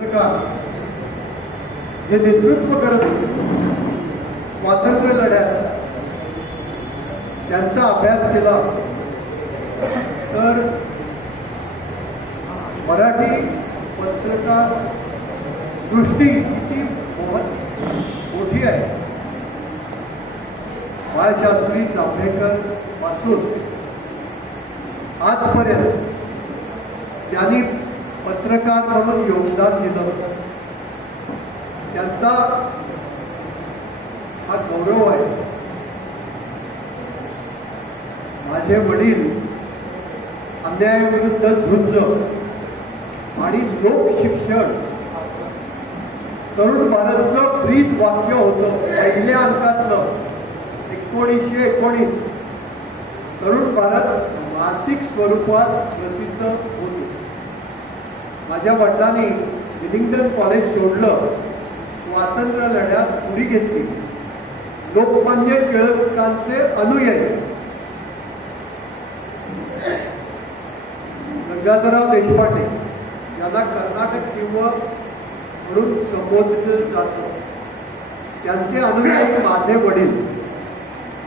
हे नेतृत्व करत स्वातंत्र्य लढ्यात त्यांचा अभ्यास केला तर मराठी पत्रकार सृष्टी किती मोठी आहे. बाळशास्त्री जांभेकर पासून आजपर्यंत त्यांनी पत्रकार म्हणून योगदान दिलं. त्यांचा हा गौरव आहे. माझे वडील अन्यायाविरुद्ध झुंज आणि लोकशिक्षण तरुण भारतचं ब्रीद वाक्य होतं. पहिल्या अंकातलं 1919 तरुण भारत मासिक स्वरूपात प्रसिद्ध होते. माझ्या वडिलांनी विलिंग्डन कॉलेज सोडलं, स्वातंत्र्य लढ्यात उडी घेतली. लोकमान्य टिळकांचे अनुयायी गंगाधरराव देशपांडे यांना कर्नाटक सिंह म्हणून संबोधलं जातं. त्यांचे अनुयायी माझे वडील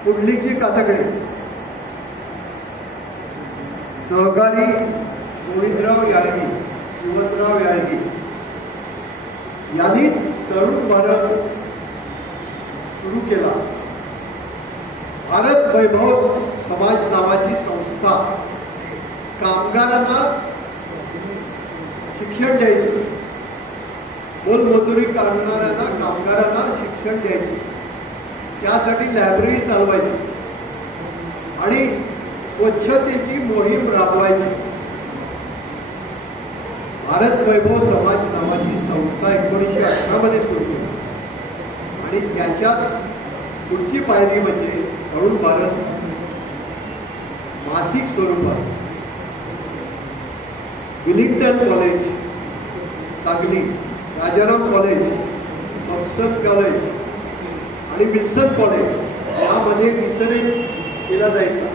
पुंडलिकजी कातगडे, सहकारी गोविंदराव याळगी, शिवतराव याळगी यांनी तरुण भारत सुरू केला. भारत वैभव समाज नावाची संस्था कामगारांना शिक्षण द्यायचं, मोलमजुरी करणाऱ्यांना कामगारांना शिक्षण द्यायचं. त्यासाठी लायब्ररी चालवायची आणि स्वच्छतेची मोहीम राबवायची. भारत वैभव समाज नावाची संस्था 1918 मध्ये सुरू आणि त्याच्याच पुढची पायरी म्हणजे तरुण भारत मासिक स्वरूपात Willingdon college Sangli, Rajaram college, Oxford college आणि विल्सन कॉलेज यामध्ये वितरित केला जायचा.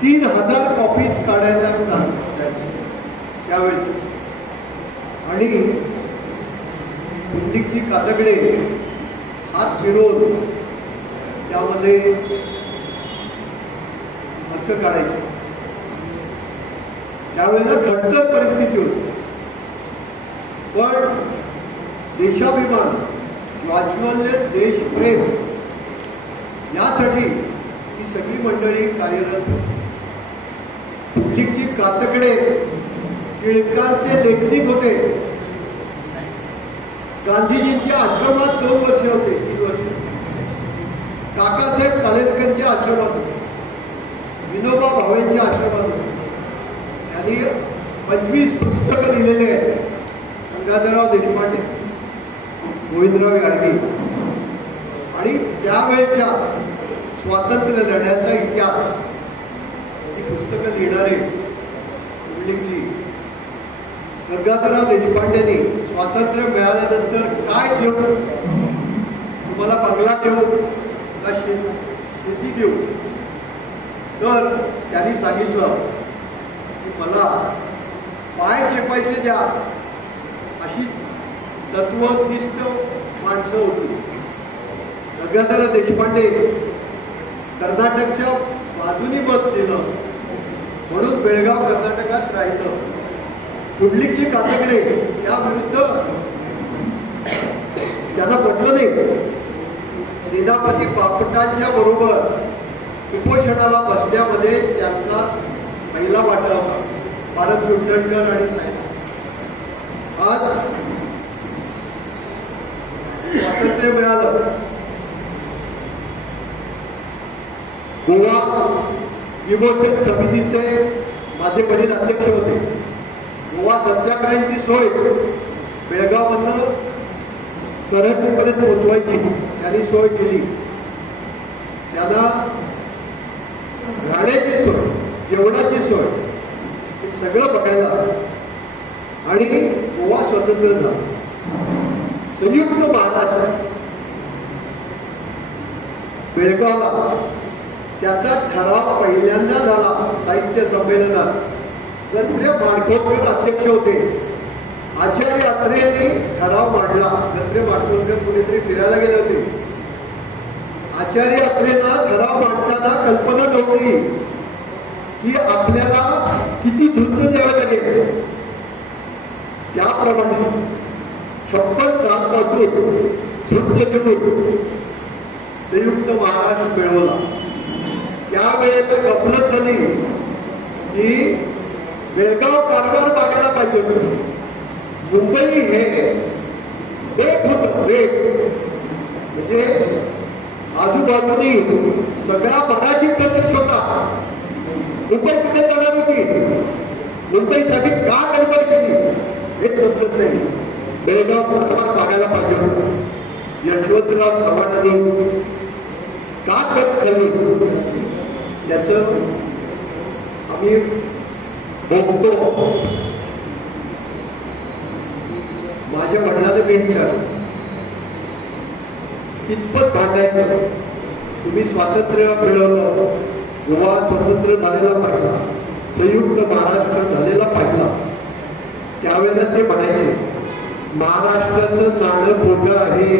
3000 कॉपीज काढायला त्यावेळेस. आणि पुंडलिकजी कातगडे हात फिरवून त्यामध्ये हक्क काढायचे. त्यावेळेला खडतर परिस्थिती होती, पण देशाभिमान, ज्वाज्वल्य देशप्रेम यासाठी ही सगळी मंडळी कार्यरत होती. पुंडलिकजी कातगडे टिळकांचे लेखनिक होते. गांधीजींच्या आश्रमात 2 वर्ष होते, 3 वर्ष. काकासाहेब कालेलकरांच्या आश्रमात होते, विनोबा भावेंच्या आश्रमात होते. त्यांनी 25 पुस्तकं लिहिलेले आहेत. गंगाधरराव देशपांडे, गोविंदराव याळगी आणि त्यावेळेच्या स्वातंत्र्य लढ्याचा इतिहास ही पुस्तकं लिहिणारे पुंडलिकजी. गंगाधरराव देशपांडेंनी स्वातंत्र्य मिळाल्यानंतर काय देऊ, तुम्हाला बंगला देऊ का शेती देऊ, तर त्यांनी सांगितलं की मला पाय चेपायचे द्या. अशी तत्वनिष्ठ माणसं होती. गंगाधरराव देशपांडे कर्नाटकच्या बाजूनी मत दिलं म्हणून बेळगाव कर्नाटकात राहिलं. पुंडलिकजी कातगडे या विरुद्ध त्यांना पटलं नाही. सेनापती बापटांच्या बरोबर उपोषणाला बसण्यामध्ये त्यांचा पहिला वाटा होता. भारत चुंडणकर आणि साहेब. आज स्वातंत्र्य मिळालं. गोवा विमोचन समितीचे माझे वडील अध्यक्ष होते. गोवा सत्याग्रहांची सोय बेळगावमधनं सरहद्दीपर्यंत पोचवायची त्यांनी सोय केली. त्यांना राहण्याची सोय, जेवणाची सोय सगळं बघायला आणि गोवा स्वतंत्र झाला. संयुक्त महाराष्ट्र बेळगावला त्याचा ठराव पहिल्यांदा झाला साहित्य संमेलनात. तर पुढे माडखोलकर अध्यक्ष होते. आचार्य अत्रेंनी ठराव मांडला. दत्रे माटुंगकर कुणीतरी फिरायला गेले होते. आचार्य अत्रेंना ठराव मांडताना कल्पना नव्हती की आपल्याला किती धुंद द्यावं लागेल. त्याप्रमाणे 56 सालापासून धुंद देऊन संयुक्त महाराष्ट्र मिळवला. त्यावेळेस गफलत झाली की बेळगाव कारवार बघायला पाहिजे होती. मुंबई हे बेट होत. बेट म्हणजे आजूबाजूनी सगळा मराठी प्रदेश होता. मुंबई कुठे जाणार होती? मुंबईसाठी का गडबड केली हेच समजत नाही. बेळगाव कारवार बघायला पाहिजे होतं. यशवंतराव चव्हाणांनी का कच खाल्ली त्याच आम्ही बघतो. माझ्या वडिलांना मी विचारलं कितपत भांडायचं. तुम्ही स्वातंत्र्य मिळवलं, गोवा स्वतंत्र झालेला पाहिला, संयुक्त महाराष्ट्र झालेला पाहिला. त्यावेळेला ते म्हणायचे महाराष्ट्राचं नाणं मोठं आहे.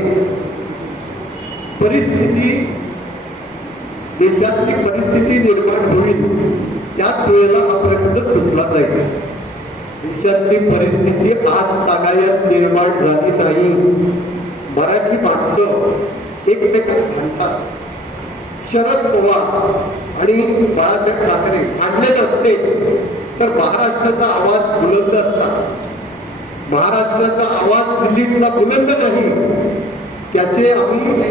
परिस्थिती देशातली परिस्थिती निर्माण होईल त्याच वेळेला हा प्रश्न सुटला जाईल. देशातली परिस्थिती आज तागायत निर्माण झाली नाही. मराठी माणसं एकमेकांना भांडतात. शरद पवार आणि बाळासाहेब ठाकरे भांडले नसते तर महाराष्ट्राचा आवाज बुलंद असता. महाराष्ट्राचा आवाज दिल्लीतला बुलंद नाही. त्याचे आम्ही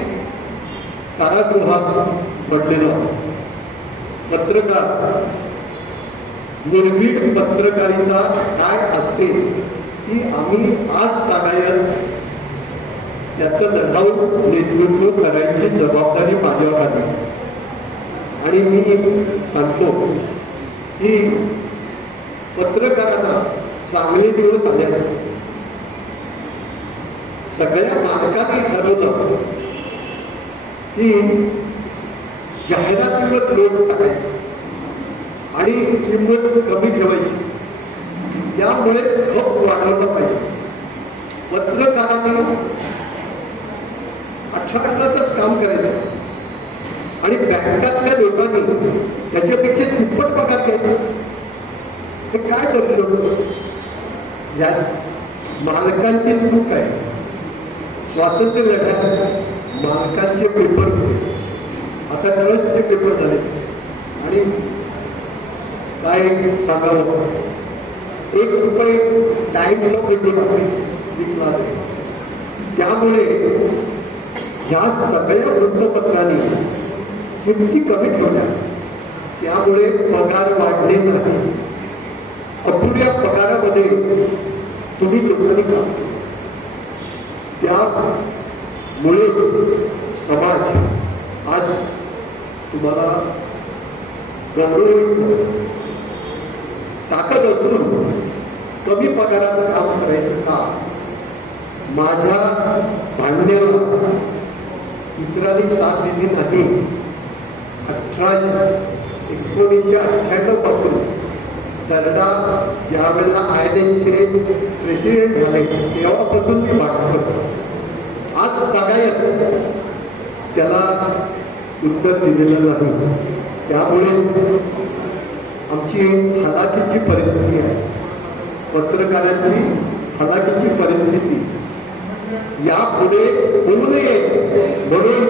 कारागृहात पडलेलो. पत्रकार निर्भीड पत्रकारिता काय असते ती आम्ही आज तागायत त्याचं लढाऊ नेतृत्व करायची जबाबदारी माझ्यावर आली. आणि मी सांगतो की पत्रकारांना चांगले दिवस आल्यास सगळ्या मालकांनी ठरवलं की जाहिरातीवर लोक टाकायचं आणि किंमत कमी ठेवायची. त्यामुळे खप वाढवलं पाहिजे. पत्रकारांनी 18 तास काम करायचं आणि बँकातल्या लोकांनी त्याच्यापेक्षा दुप्पट पगार घ्यायचा. हे काय करू शकतो? यात मालकांची चूक आहे. स्वातंत्र्य लढ्यात मालकांचे पेपर आता ट्रस्टचे पेपर झाले आणि काय सांगावं. 1 रुपये टाइम्स ऑफ इंडिया विकला. त्यामुळे ह्या सगळ्या वृत्तपत्रांनी किमती कमी ठेवल्या. त्यामुळे पगार वाढले नाही. अपुऱ्या पगारामध्ये तुम्ही लोकांनी काम केलं. त्यामुळे समाज आज तुम्हाला गौरव ताकद असून कमी पगारात काम करायचं का? माझ्या भांडण्याला इतरांनी साथ दिली नाही. 1998 पासून दर्डा ज्या वेळेला INSचे प्रेसिडेंट झाले तेव्हापासून मी भांडण करतो. आज तागायत त्याला उत्तर दिलेलं नाही. त्यामुळे आमची हलाखीची परिस्थिती आहे. पत्रकारांची हलाखीची परिस्थिती यापुढे होऊ नये म्हणून